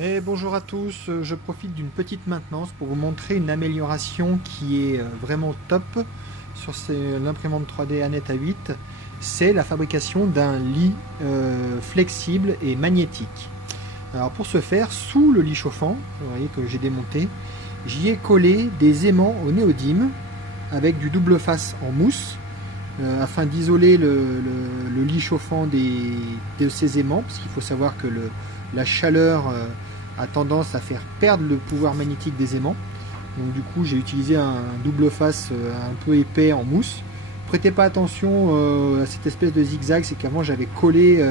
Et bonjour à tous, je profite d'une petite maintenance pour vous montrer une amélioration qui est vraiment top sur l'imprimante 3D Anet A8. C'est la fabrication d'un lit flexible et magnétique. Alors pour ce faire, sous le lit chauffant, vous voyez que j'ai démonté, j'y ai collé des aimants au néodyme avec du double face en mousse afin d'isoler le lit chauffant de ces aimants, parce qu'il faut savoir que la chaleur a tendance à faire perdre le pouvoir magnétique des aimants. Donc du coup j'ai utilisé un double face un peu épais en mousse. Prêtez pas attention à cette espèce de zigzag, c'est qu'avant j'avais collé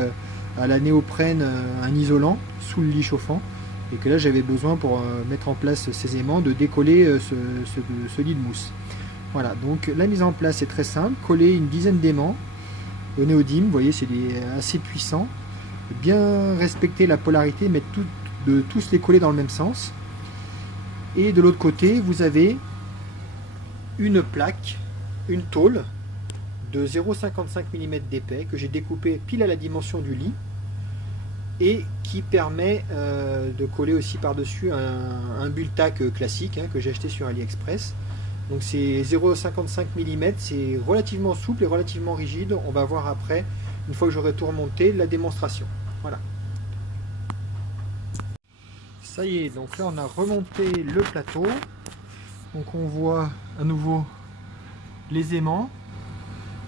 à la néoprène un isolant sous le lit chauffant, et que là j'avais besoin pour mettre en place ces aimants de décoller ce lit de mousse. Voilà, donc la mise en place est très simple, coller une dizaine d'aimants au néodyme, vous voyez c'est assez puissant, bien respecter la polarité, mettre de tous les coller dans le même sens. Et de l'autre côté vous avez une plaque, une tôle de 0,55 mm d'épais que j'ai découpé pile à la dimension du lit et qui permet de coller aussi par dessus un bulle-tac classique que j'ai acheté sur AliExpress. Donc c'est 0,55 mm, c'est relativement souple et relativement rigide. On va voir après, une fois que j'aurai tout remonté, la démonstration. Voilà. Ça y est, donc là on a remonté le plateau. Donc on voit à nouveau les aimants,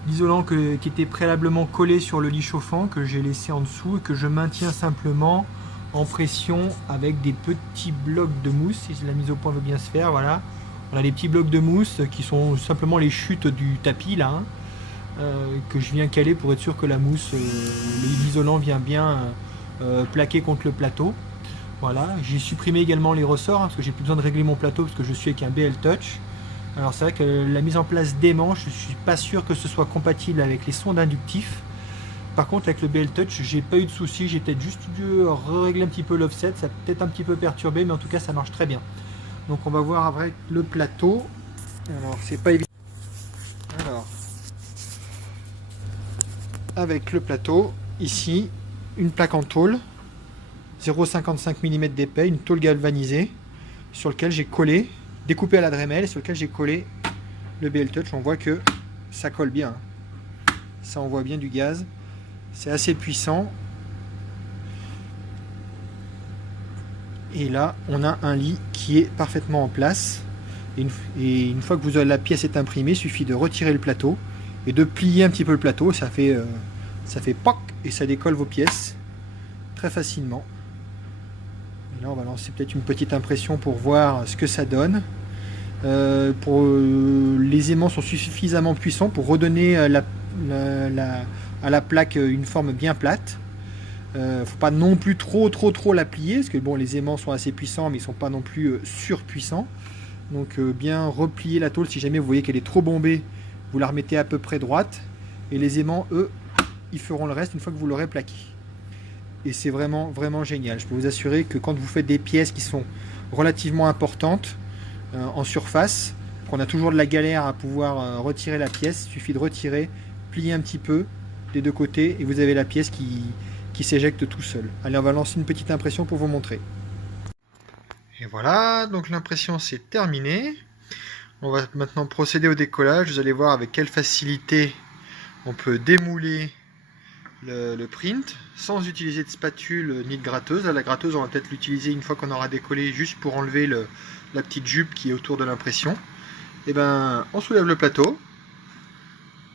l'isolant qui était préalablement collé sur le lit chauffant que j'ai laissé en dessous et que je maintiens simplement en pression avec des petits blocs de mousse, si la mise au point veut bien se faire. Voilà, on a les petits blocs de mousse qui sont simplement les chutes du tapis là, que je viens caler pour être sûr que la mousse, l'isolant vient bien plaquer contre le plateau. Voilà, j'ai supprimé également les ressorts parce que j'ai plus besoin de régler mon plateau parce que je suis avec un BL Touch. Alors c'est vrai que la mise en place d'aimants, je ne suis pas sûr que ce soit compatible avec les sondes inductifs. Par contre avec le BL Touch, j'ai pas eu de soucis, j'ai peut-être juste dû régler un petit peu l'offset, ça a peut-être un petit peu perturbé, mais en tout cas ça marche très bien. Donc on va voir avec le plateau. Alors c'est pas évident. Alors avec le plateau, ici, une plaque en tôle, 0,55 mm d'épais, une tôle galvanisée, sur lequel j'ai collé, découpé à la Dremel, sur lequel j'ai collé le BL Touch. On voit que ça colle bien, ça envoie bien du gaz, c'est assez puissant. Et là on a un lit qui est parfaitement en place, et une fois que la pièce est imprimée, il suffit de retirer le plateau et de plier un petit peu le plateau, ça fait POC et ça décolle vos pièces très facilement. Et là on va lancer peut-être une petite impression pour voir ce que ça donne. Les aimants sont suffisamment puissants pour redonner à la plaque une forme bien plate. Faut pas non plus trop la plier, parce que bon, les aimants sont assez puissants mais ils sont pas non plus surpuissants. Donc bien replier la tôle. Si jamais vous voyez qu'elle est trop bombée, vous la remettez à peu près droite, et les aimants eux ils feront le reste une fois que vous l'aurez plaqué. Et c'est vraiment génial. Je peux vous assurer que quand vous faites des pièces qui sont relativement importantes en surface, qu'on a toujours de la galère à pouvoir retirer la pièce, il suffit de retirer, plier un petit peu des deux côtés et vous avez la pièce qui s'éjecte tout seul. Allez, on va lancer une petite impression pour vous montrer. Et voilà, donc l'impression c'est terminé. On va maintenant procéder au décollage. Vous allez voir avec quelle facilité on peut démouler le print sans utiliser de spatule ni de gratteuse. La gratteuse on va peut-être l'utiliser une fois qu'on aura décollé, juste pour enlever la petite jupe qui est autour de l'impression. Et ben on soulève le plateau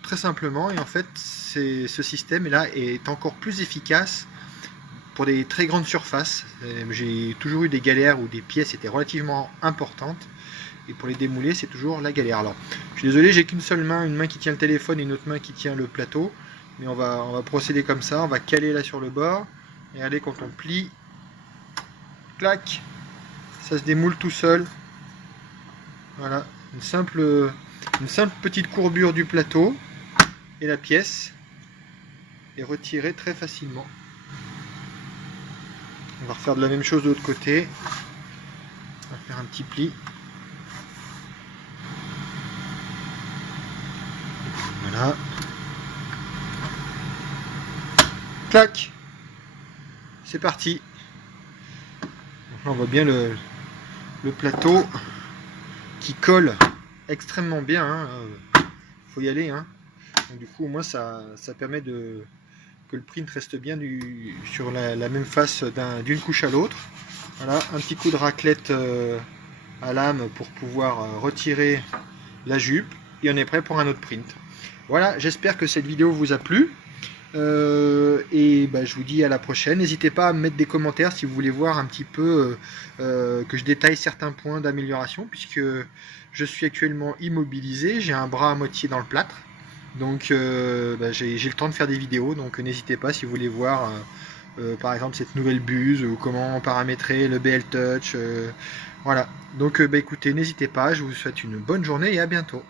très simplement, et en fait ce système là est encore plus efficace pour des très grandes surfaces. J'ai toujours eu des galères où des pièces étaient relativement importantes, et pour les démouler c'est toujours la galère. Alors je suis désolé, j'ai qu'une seule main, une main qui tient le téléphone et une autre main qui tient le plateau, mais on va procéder comme ça. On va caler là sur le bord, et regardez, quand on plie, clac, ça se démoule tout seul. Voilà, une simple petite courbure du plateau, et la pièce est retirée très facilement. On va refaire de la même chose de l'autre côté. On va faire un petit pli. Voilà. Clac, c'est parti. On voit bien le plateau qui colle extrêmement bien, hein. Faut y aller, hein. Donc, du coup au moins ça permet que le print reste bien sur la même face d'une couche à l'autre. Voilà, un petit coup de raclette à lame pour pouvoir retirer la jupe et on est prêt pour un autre print. Voilà, j'espère que cette vidéo vous a plu. Je vous dis à la prochaine. N'hésitez pas à me mettre des commentaires si vous voulez voir un petit peu que je détaille certains points d'amélioration, puisque je suis actuellement immobilisé, j'ai un bras à moitié dans le plâtre, donc j'ai le temps de faire des vidéos, donc n'hésitez pas si vous voulez voir par exemple cette nouvelle buse ou comment paramétrer le BL Touch. Voilà, donc écoutez, n'hésitez pas, je vous souhaite une bonne journée et à bientôt.